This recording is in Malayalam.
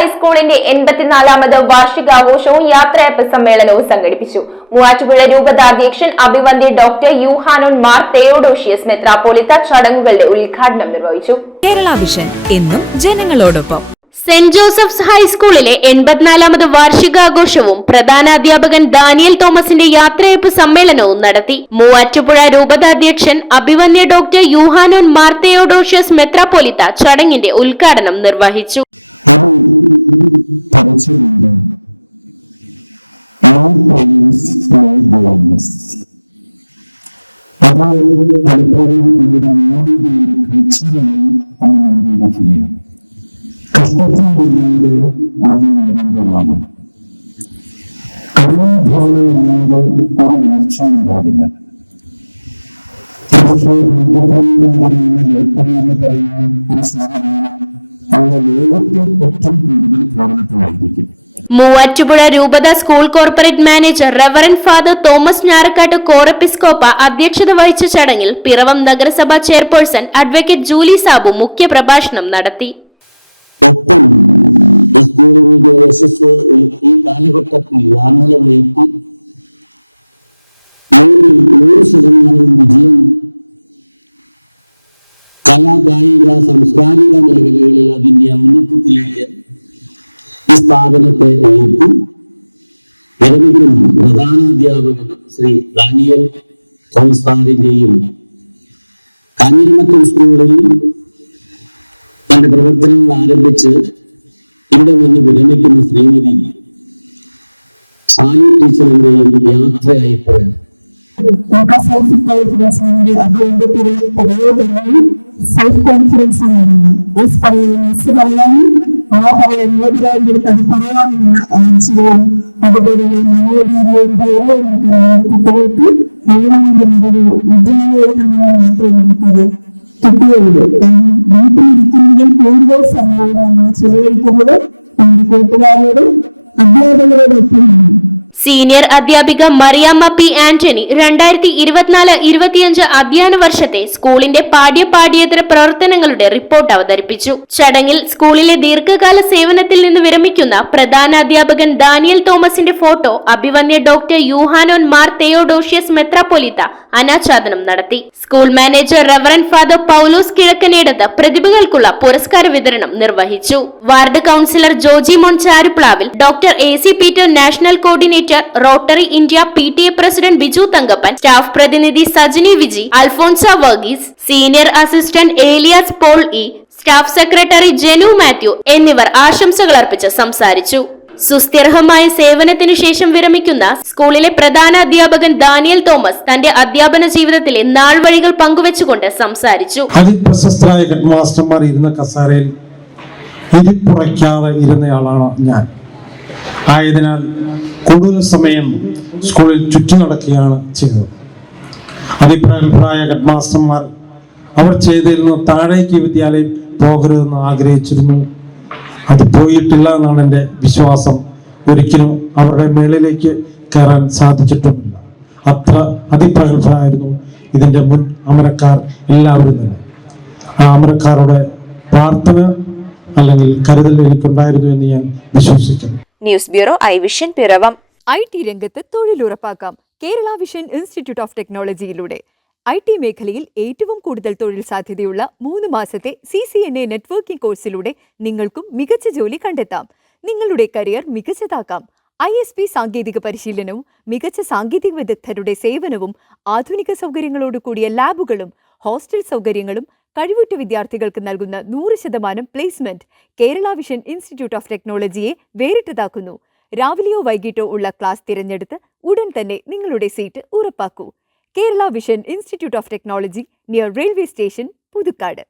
ഹൈസ്കൂളിന്റെ 84ാമത് വാർഷികാഘോഷവും യാത്രയപ്പ് സമ്മേളനവും സംഘടിപ്പിച്ചു. മൂവാറ്റുപുഴ രൂപതാധ്യക്ഷൻ അഭിവന്ദ്യ ഡോക്ടർ യൂഹാനോൻ മാർ തെയോഡോഷ്യസ് മെത്രാപ്പോലിത്ത ചടങ്ങുകളുടെ ഉദ്ഘാടനം നിർവഹിച്ചു. കേരള വിഷൻ എന്നും ജനങ്ങളോടൊപ്പം. സെന്റ് ജോസഫ്സ് ഹൈസ്കൂളിലെ 84ാമത് വാർഷികാഘോഷവും പ്രധാനാധ്യാപകൻ ദാനിയൽ തോമസിന്റെ യാത്രയപ്പ് സമ്മേളനവും നടത്തി. മൂവാറ്റുപുഴ രൂപതാധ്യക്ഷൻ അഭിവന്ദ്യ ഡോക്ടർ യൂഹാനോൻ മാർ തെയോഡോഷ്യസ് മെത്രാപ്പോലിത്ത ചടങ്ങിന്റെ ഉദ്ഘാടനം നിർവഹിച്ചു. കഷ്ടത്തിൻ്റെ ആനന്ദമാകും. കർമ്മഭാവനയില്ലാതെ ഒരു വീഴ്ചയുണ്ടാകില്ല. പക്ഷേ പറയുന്ന ഒരു സാധനം അവരുടെ ലോകത്തിൽ ഏറ്റവും കൂടുതൽ പ്രവണത്തിലായിരിക്കും. മൂവാറ്റുപുഴ രൂപത school corporate manager reverend father Thomas Njarakkattu Corepiscopa അധ്യക്ഷത വഹിച്ച ചടങ്ങിൽ പിറവം നഗരസഭാ ചെയർപേഴ്സൺ അഡ്വക്കേറ്റ് ജൂലി സാബു മുഖ്യപ്രഭാഷണം നടത്തി. ഒപ്പം സ്കൂളിന്റെ യശസ് ഈ കാലഘട്ടത്തിൽ വാനോളമുയർത്തി 100% വിജയം കലാകായിക സാംസ്കാരിക മേഖലകളിൽ അതിന്റെ ഔന്നത്യത്തിലേക്ക് ഈ സ്ഥാപനത്തെ ഉയർത്തി വിരമിക്കുന്ന പ്രധാനാധ്യാപകൻ ശ്രീ ദാനിയൽ തോമസ് സാറിന്റെയും കാഞ്ഞിരമറ്റം സ്കൂളിൽ തന്റെ പ്രവർത്തനങ്ങൾ ആരംഭിച്ച് ഇവിടെ നിന്ന് വിരമിക്കുന്ന ശ്രീമതി സാലി ടീച്ചറിന്റെയും യാത്രയായപ്പോഴാണ് സെൽഫ് കോൺഫിഡൻസ് ആയിരുന്നു. പറയാനും ആ പറയാൻ ഏതൊരാളുടെ അത് പറയാനുള്ള ആൻസറും അതുപോലെ മനോരീതിയും കുട്ടികൾക്ക് വേണമെന്നുള്ളൊരു വിദ്യാലയമാണെന്ന് മാത്രമേ നമുക്കത് കിട്ടുകയുള്ളൂ. കാരണം വീട്ടിലിരിക്കുന്നതിൽ കൂടുതൽ സമയവും നമ്മൾ ചെലവഴിക്കുന്നത് നമ്മുടെ കൂട്ടുകാരോടും അധ്യാപകരോടൊപ്പമാണ്. സീനിയർ അധ്യാപിക മറിയാമ്മ പി ആന്റണി 2024-25 അധ്യയന വർഷത്തെ സ്കൂളിന്റെ പാഠ്യേതര പ്രവർത്തനങ്ങളുടെ റിപ്പോർട്ട് അവതരിപ്പിച്ചു. ചടങ്ങിൽ സ്കൂളിലെ ദീർഘകാല സേവനത്തിൽ നിന്ന് വിരമിക്കുന്ന പ്രധാനാധ്യാപകൻ ദാനിയൽ തോമസിന്റെ ഫോട്ടോ അഭിവന്ദ്യ ഡോക്ടർ യൂഹാനോൻ മാർ തെയോഡോഷ്യസ് മെത്രാപ്പോലിത്ത അനാച്ഛാദനം നടത്തി. School manager reverend father Paulose Kizhakkanedath പ്രതിഭകൾക്കുള്ള പുരസ്കാര വിതരണം നിർവഹിച്ചു. Ward councillor Joji Mon Charuplavil, doctor AC Peter national coordinator Rotary India PTA president Biju Thankappan, staff പ്രതിനിധി Sajini Viji, Alphonsa Varghese, senior assistant Elias Paul E, staff secretary Jenu Mathew എന്നിവർ ആശംസകൾ അർപ്പിച്ച് സംസാരിച്ചു. സുസ്ഥിരമായ സേവനത്തിനു ശേഷം വിരമിക്കുന്ന സ്കൂളിലെ പ്രധാന അധ്യാപകൻ ദാനിയൽ തോമസ് തന്റെ അധ്യാപന ജീവിതത്തിലെ നാൾവഴികൾ പങ്കുവെച്ചുകൊണ്ട് സംസാരിച്ചു. അതിപ്രശസ്തരായ ഹെഡ് മാസ്റ്റർമാർ ഇരുന്ന കസാരയിൽ ഇരിപ്പുറയ്ക്കാതെ ഇരുന്നയാളാണ് ഞാൻ. ആയതിനാൽ കൂടുതൽ സമയം സ്കൂളിൽ ചുറ്റി നടക്കുകയാണ് ചെയ്തത്. അതിപ്രായ ഹെഡ് മാസ്റ്റർമാർ അവർ ചെയ്തിരുന്ന താഴേക്ക് വിദ്യാലയം പോകരുതെന്ന് ആഗ്രഹിച്ചിരുന്നു. അത് പോയിട്ടില്ല എന്നാണ് എൻ്റെ വിശ്വാസം. ഒരിക്കലും അവരുടെ മേളിലേക്ക് കയറാൻ സാധിച്ചിട്ടുമില്ല. അത്ര അതിപ്രഗത്ഭരായിരുന്നു ഇതിൻ്റെ മുൻ അമരക്കാർ എല്ലാവരും തന്നെ. ആ അമരക്കാരുടെ പ്രാർത്ഥന അല്ലെങ്കിൽ കരുതൽ എനിക്കുണ്ടായിരുന്നു എന്ന് ഞാൻ വിശ്വസിക്കുന്നു. News bureau I vision Piravom. IT രംഗത്ത് തൊഴിലുറപ്പാക്കാം കേരള വിഷൻ ഇൻസ്റ്റിറ്റ്യൂട്ട് ഓഫ് ടെക്നോളജിയിലൂടെ. IT മേഖലയിൽ ഏറ്റവും കൂടുതൽ തൊഴിൽ സാധ്യതയുള്ള 3 മാസത്തെ CCNA നെറ്റ്വർക്കിംഗ് കോഴ്സിലൂടെ നിങ്ങൾക്കും മികച്ച ജോലി കണ്ടെത്താം. നിങ്ങളുടെ കരിയർ മികച്ചതാക്കാം. ISP സാങ്കേതിക പരിശീലനവും മികച്ച സാങ്കേതിക വിദഗ്ധരുടെ സേവനവും ആധുനിക സൗകര്യങ്ങളോടുകൂടിയ ലാബുകളും ഹോസ്റ്റൽ സൗകര്യങ്ങളും കഴിവുറ്റ വിദ്യാർത്ഥികൾക്ക് നൽകുന്ന 100% placement Kerala vision institute of ടെക്നോളജിയെ വേറിട്ടതാക്കുന്നു. രാവിലെയോ വൈകിട്ടോ ഉള്ള ക്ലാസ് തിരഞ്ഞെടുത്ത് ഉടൻ തന്നെ നിങ്ങളുടെ സീറ്റ് ഉറപ്പാക്കൂ. Kerala vision institute of technology, near railway station, Puthukkad.